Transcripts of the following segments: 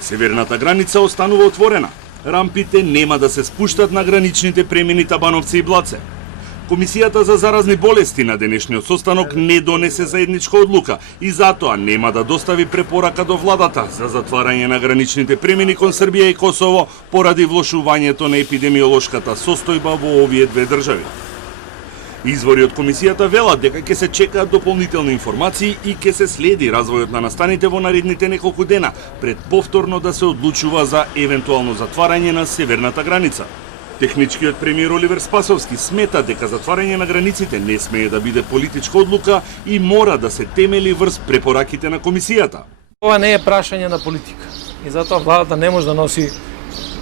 Северната граница останува отворена. Рампите нема да се спуштат на граничните премини Табановци и Блаце. Комисијата за заразни болести на денешниот состанок не донесе заедничка одлука и затоа нема да достави препорака до владата за затварање на граничните премини кон Србија и Косово поради влошувањето на епидемиолошката состојба во овие две држави. Извори од комисијата велат дека ќе се чекаат дополнителни информации и ќе се следи развојот на настаните во наредните неколку дена пред повторно да се одлучува за евентуално затварање на северната граница. Техничкиот премиер Оливер Спасовски смета дека затварање на границите не смее да биде политичка одлука и мора да се темели врз препораките на комисијата. Ова не е прашање на политика и затоа владата не може да носи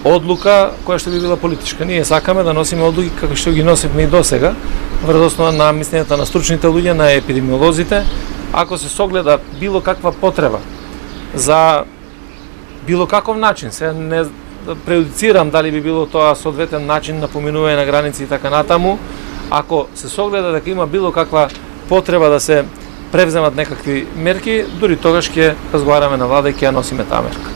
одлука која што би била политичка. Ние сакаме да носиме одлуки како што ги носевме и досега, врз основа на мислењето на стручните луѓе, на епидемиолозите. Ако се согледа било каква потреба за било каков начин, се не преюдицирам дали би било тоа соодветен начин на поминување на граници и така натаму, ако се согледа дека има било каква потреба да се превземат некакви мерки, дури тогаш ќе разговараме на влада и ќе ја носиме таа мерка.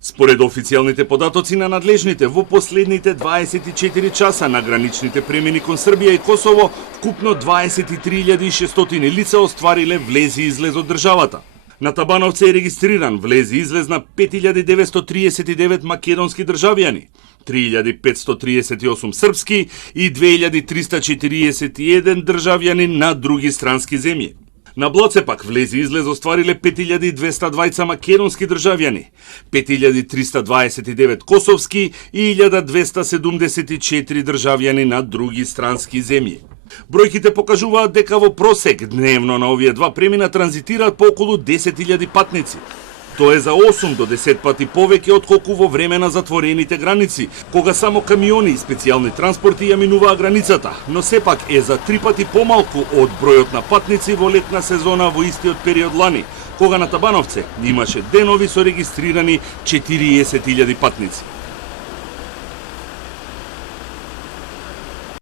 Според официјалните податоци на надлежните, во последните 24 часа на граничните премини кон Србија и Косово, вкупно 23.600 лица оствариле влез и излез од државата. На Табановце е регистриран влез и излез на 5.939 македонски државјани, 3.538 српски и 2.341 државјани на други странски земји. На Блаце пак влез и излез оствариле 5.220 македонски државјани, 5.329 косовски и 1.274 државјани на други странски земји. Бројките покажуваат дека во просек дневно на овие два премина транзитираат по околу 10.000 патници. Тоа е за 8 до 10 пати повеќе отколку во време на затворените граници, кога само камиони и специјални транспорти ја минуваа границата, но сепак е за 3 пати помалку од бројот на патници во летна сезона во истиот период лани, кога на Табановце имаше денови со регистрирани 40.000 патници.